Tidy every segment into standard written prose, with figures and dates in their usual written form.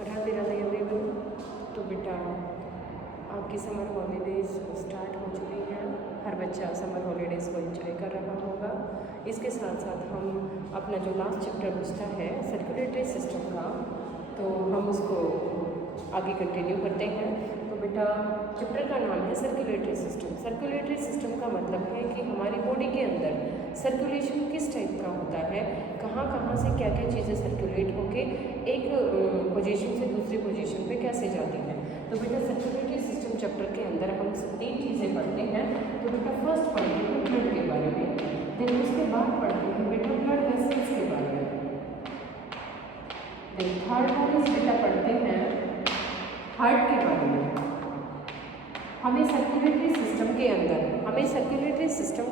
Radhe Radhe everyone. तो बेटा आपकी समर हॉलीडेज़ स्टार्ट हो चुकी हैं। हर बच्चा समर हॉलीडेज़ को एंजॉय कर रहा होगा। इसके साथ साथ हम अपना जो लास्ट चैप्टर बचता है सर्कुलेटरी सिस्टम का, तो हम उसको आगे कंटिन्यू करते हैं। तो बेटा चैप्टर का नाम है सर्कुलेटरी सिस्टम। सर्कुलेटरी सिस्टम का मतलब है कि हमारी बॉडी के अंदर सर्कुलेशन किस टाइप का होता है, कहाँ कहाँ से क्या क्या चीज़ें सर्कुलेट होके एक पोजीशन से दूसरी पोजीशन पे कैसे जाती हैं। तो बेटा सर्कुलेटरी सिस्टम चैप्टर के अंदर हम 3 चीज़ें पढ़ते हैं। तो बेटा फर्स्ट पढ़ते हैं ब्लड के बारे में, फिर उसके बाद पढ़ते हैं बेटा ब्लड वेसल्स के बारे में, फिर थर्ड वन बेटा पढ़ते हैं हार्ट के बारे में। हमें सर्कुलेटरी सिस्टम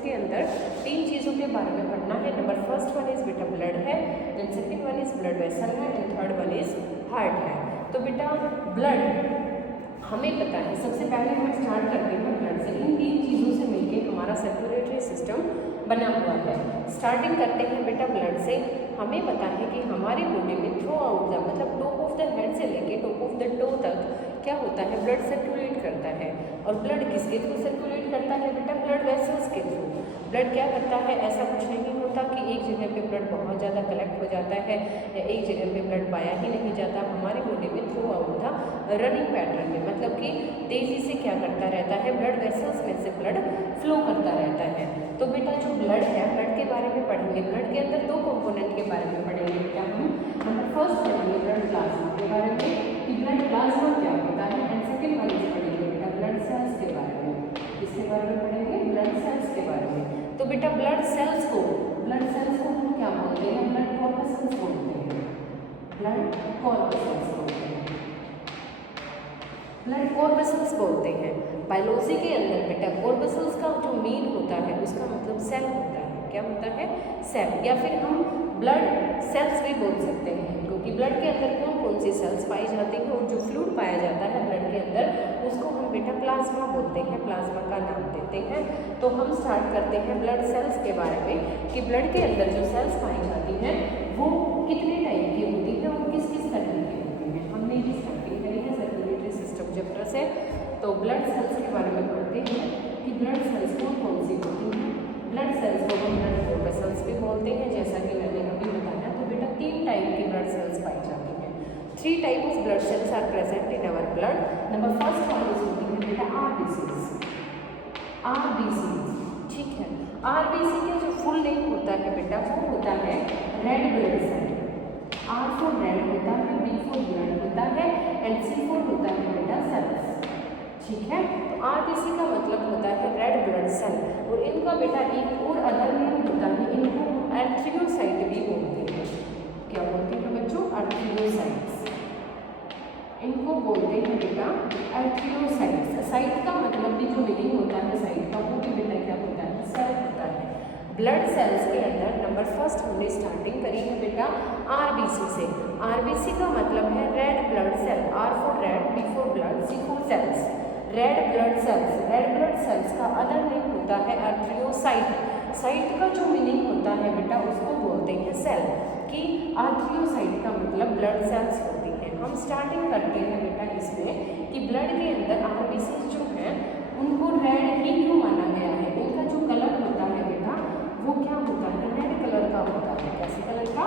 के अंदर 3 चीज़ों के बारे में पढ़ना है। नंबर फर्स्ट वन इज़ बेटा ब्लड है, then second one is blood vessel है, and third one is heart है। तो बेटा ब्लड हमें पता है, सबसे पहले हम स्टार्ट करते हैं ब्लड से। इन 3 चीज़ों से मिलकर हमारा सर्कुलेटरी सिस्टम बना हुआ है। स्टार्टिंग करते हैं बेटा ब्लड से। हमें पता है कि हमारी बॉडी में थ्रू आउट द मतलब टॉप ऑफ द हेड से लेके टॉप ऑफ द टो तक क्या होता है, ब्लड सर्कुलेट करता है। और ब्लड किसके थ्रू सर्कुलेट करता है बेटा, ब्लड वेसल्स के थ्रू। ब्लड क्या करता है, ऐसा कुछ नहीं होता कि एक जगह पे ब्लड बहुत ज़्यादा कलेक्ट हो जाता है या एक जगह पे ब्लड पाया ही नहीं जाता। हमारी बॉडी में through out the running pattern में मतलब कि तेज़ी से क्या करता रहता है, ब्लड वेसल्स में से ब्लड फ्लो करता रहता है। तो बेटा जो ब्लड है, ब्लड के बारे में पढ़ेंगे। ब्लड के अंदर 2 कंपोनेंट के बारे में पढ़ेंगे बेटा हम। नंबर फर्स्ट पढ़ेंगे ब्लड प्लाज्मा के बारे में कि ब्लड प्लाज्मा क्या होता है, एंड सेकेंड वन पढ़ेंगे बेटा ब्लड सेल्स के बारे में। इसके बारे में पढ़ेंगे ब्लड सेल्स के बारे में। तो बेटा ब्लड सेल्स को हम क्या बोलते हैं, ब्लड कॉर्पसेल्स बोलते हैं। ब्लड कॉर्पसेल्स बोलते हैं, ब्लड कॉर्पसेल्स बोलते हैं। बायोलॉजी के अंदर बेटा कॉर्पसेल्स का जो मीन होता है उसका मतलब सेल होता है। क्या होता है, सेल, या फिर हम ब्लड सेल्स भी बोल सकते हैं, क्योंकि ब्लड के अंदर कौन कौन सी सेल्स पाई जाती हैं और जो फ्लूइड पाया जाता है ब्लड के अंदर उसको हम बेटा प्लाज्मा बोलते हैं, प्लाज्मा का नाम देते हैं। तो हम स्टार्ट करते हैं ब्लड सेल्स के बारे में कि ब्लड के अंदर जो सेल्स पाई जाती हैं वो कितने टाइप की होती हैं और किस किस तरह की होती हैं। हमने ये स्टार्टिंग करी है सर्कुलेटरी सिस्टम चैप्टर से। तो ब्लड सेल्स के बारे में पढ़ते हैं कि ब्लड सेल्स कौन कौन सी होती हैं। ब्लड सेल्स को हम ब्लड कॉर्पसेल्स भी बोलते हैं, जैसा कि मैंने अभी बताया। तो बेटा 3 टाइप की ब्लड सेल्स पाई जाती हैं। 3 type of blood cells are present in our blood. Number first one is होती है बेटा आरबीसीज। ठीक है, आरबीसी का जो फुल नेम होता है बेटा वो होता है red blood cell. R for red होता है, बी फॉर ब्लड होता है, एंड सी फॉर होता है बेटा सेल्स। ठीक है, तो आरबीसी का मतलब होता है रेड ब्लड सेल। और इनका बेटा एक और अदर नेम होता है, इनको एर्थ्रियोसाइट भी बोलते हैं। क्या बोलते हैं बच्चों, एर्थ्रियोसाइट्स। इनको बोलते हैं बेटा एर्थ्रियोसाइट्स। साइट का मतलब भी जो मीनिंग होता है साइट का, वो भी बेटा क्या होता है, सेल होता है। ब्लड सेल्स के अंदर नंबर फर्स्ट हमने स्टार्टिंग करी है बेटा आरबीसी से। आरबीसी का मतलब है red blood cell. R for red, B for blood, C for cells. Red blood cells. Red blood cells का अदर नेम होता है आर्थ्रियोसाइट। साइट का जो मीनिंग होता है बेटा उसको बोलते हैं सेल, कि आर्थ्रियोसाइट का मतलब ब्लड सेल्स होती हैं। हम स्टार्टिंग करते हैं बेटा इसमें कि ब्लड के अंदर आरबीसी जो है उनको रेड ही क्यों माना गया है। इनका जो कलर होता है बेटा वो क्या होता है, रेड कलर का होता है। कैसे कलर का,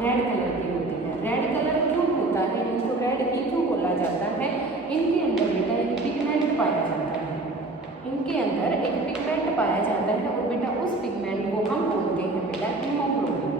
रेड कलर की होती है। रेड कलर क्यों होता है, इनको रेड ही क्यों बोला जाता है, इनके अंदर बेटा एक पिगमेंट पाया जाता है। इनके अंदर एक पिगमेंट पाया जाता है और बेटा उस पिगमेंट को हम बोलते हैं बेटा हीमोग्लोबिन।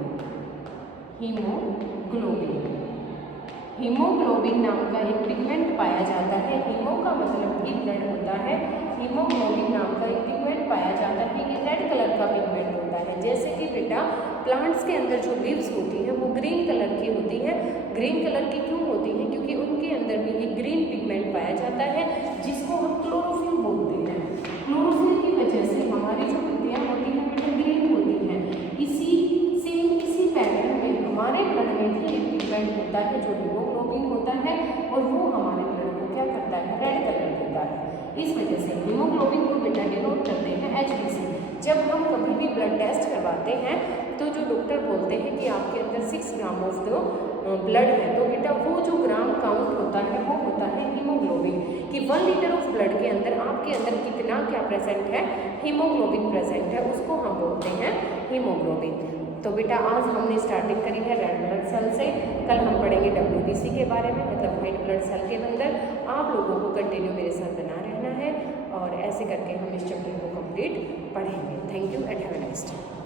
हीमोग्लोबिन नाम का एक पिगमेंट पाया जाता है। हीमो का मतलब ही ब्लड होता है। हीमोग्लोबिन नाम का एक पिगमेंट पाया जाता है, ये रेड कलर का पिगमेंट होता है। जैसे कि बेटा प्लांट्स के अंदर जो लीव्स होती हैं वो ग्रीन कलर की होती है। ग्रीन कलर की क्यों होती है, क्योंकि उनके अंदर भी एक ग्रीन पिगमेंट पाया जाता है जिसको हम क्लोरोफिल बोलते हैं। क्लोरोफिल की वजह से हमारी जो पत्तियाँ होती हैं बेटा ग्रीन होती हैं। इसी पैटर्न में हमारे ब्लड में भी एक पिगमेंट होता है जो हीमोग्लोबिन होता है और वो हमारे ब्लड को क्या करता है, रेड कलर देता है। इस वजह से हीमोग्लोबिन को बेटा डिनोट करते हैं HbC। जब हम कभी भी ब्लड टेस्ट करवाते हैं तो जो डॉक्टर बोलते हैं कि आपके अंदर 6 ग्राम ऑफ द ब्लड है, तो बेटा वो जो ग्राम काउंट होता है वो होता है हीमोग्लोबिन, कि 1 लीटर ऑफ ब्लड के अंदर आपके अंदर कितना क्या प्रेजेंट है, हीमोग्लोबिन प्रेजेंट है, उसको हम बोलते हैं हीमोग्लोबिन। तो बेटा आज हमने स्टार्टिंग करी है रेड ब्लड सेल से, कल हम पढ़ेंगे WBC के बारे में, मतलब व्हाइट ब्लड सेल के अंदर। आप लोगों को कंटिन्यू मेरे साथ बना रहना है और ऐसे करके हम इस चैप्टर को कंप्लीट पढ़ेंगे। Thank you and have a nice day.